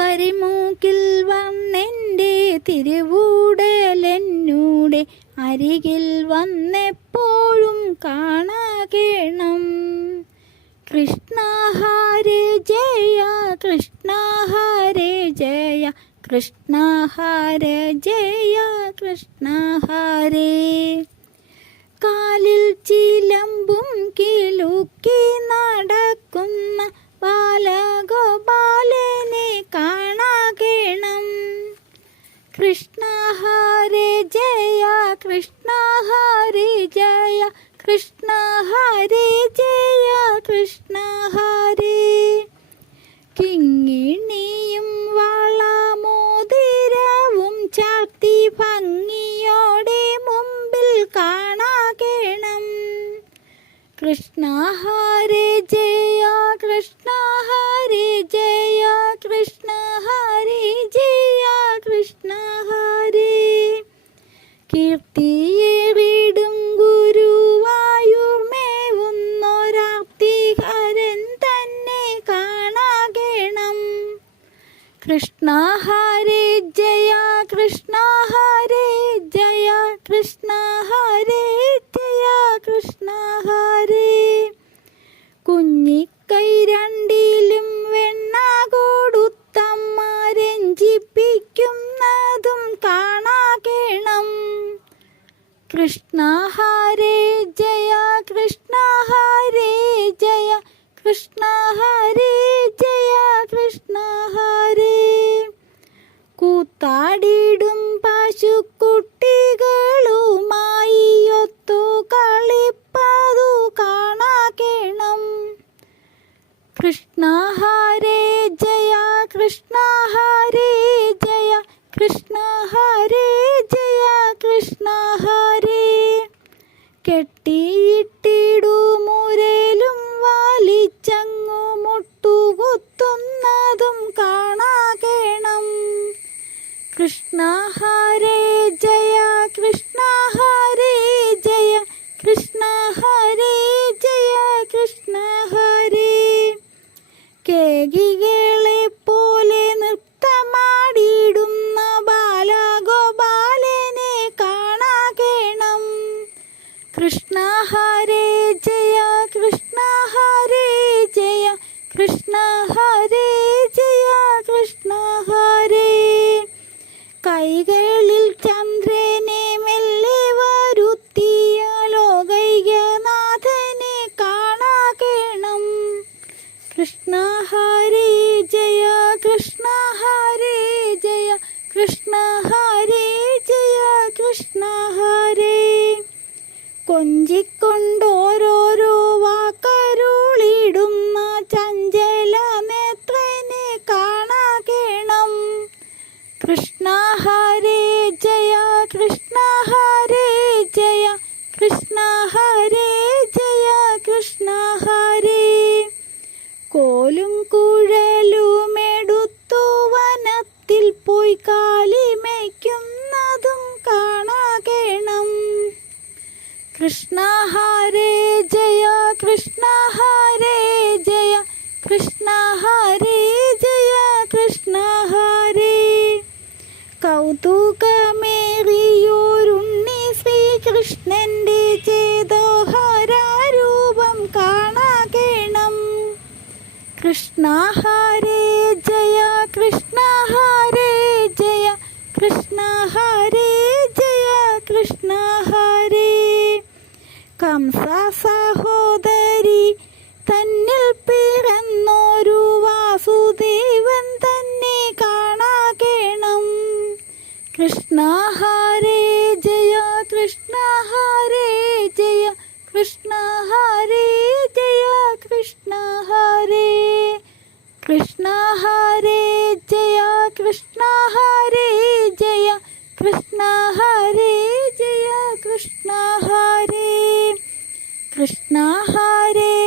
കരിമൂക്കിൽ വന്നെന്റെ തിരുവൂടലെന്നൂടെ അരികിൽ വന്നെപ്പോഴും കാണാകേണം. കൃഷ്ണ ജയ കൃഷ്ണ ജയ കൃഷ്ണ ജയ കൃഷ്ണ കാലിൽ ചിലമ്പും കിലുക്കി നടക്കുന്ന കൃഷ്ണ ഹരി ജയ കൃഷ്ണ ഹരി ജയ കൃഷ്ണ ഹരി. കിങ്ങിണിയും വളമോതിരവും ചാർത്തി ഭംഗിയോടെ മുമ്പിൽ കാണാകേണം. കൃഷ്ണ ഹരി ജയ കൃഷ്ണ ഹരി ജയ കീർത്തിയേറിടും ഗുരുവായുമേവുന്നൊരാപ്തിഹരൻ തന്നെ കാണാകേണം. കൃഷ്ണ ഹരേ ജയ കൃഷ്ണ ഹരേ ജയ കൃഷ്ണ ഹരേ കൃഷ്ണ ഹരേ ജയ കൃഷ്ണ ഹരേ ജയ കൃഷ്ണ ഹരേ ജയ കൃഷ്ണ ഹരേ കൂത്താടിയിടും പശുക്കുട്ടികളുമായി ഒത്തു കളിപ്പതു കാണാകേണം. കൃഷ്ണ ഹരേ ജയ കൃഷ്ണ ഹരേ ജയ കൃഷ്ണ ഹരേ കെട്ടിയിട്ടിടു മുരലും വാലിച്ചങ്ങു മുട്ടുകുത്തുന്നതും കാണാകേണം. കൃഷ്ണ കൃഷ്ണ കുഴലുമെടുത്തു വനത്തിൽ പോയി കാലിമയ്ക്കുന്നതും കാണാകേണം. കൃഷ്ണ ഹരേ ജയ കൃഷ്ണ ഹരേ ജയ കൃഷ്ണ ഹരേ ജയ കൃഷ്ണ ഹരേ കൗതുകമേറിയോരുണ്ണി കൃഷ്ണ ഹരേ ജയ കൃഷ്ണ ഹരേ ജയ കൃഷ്ണ ഹരേ ജയ കൃഷ്ണ ഹരേ കംസ കൃഷ്ണ ഹരേ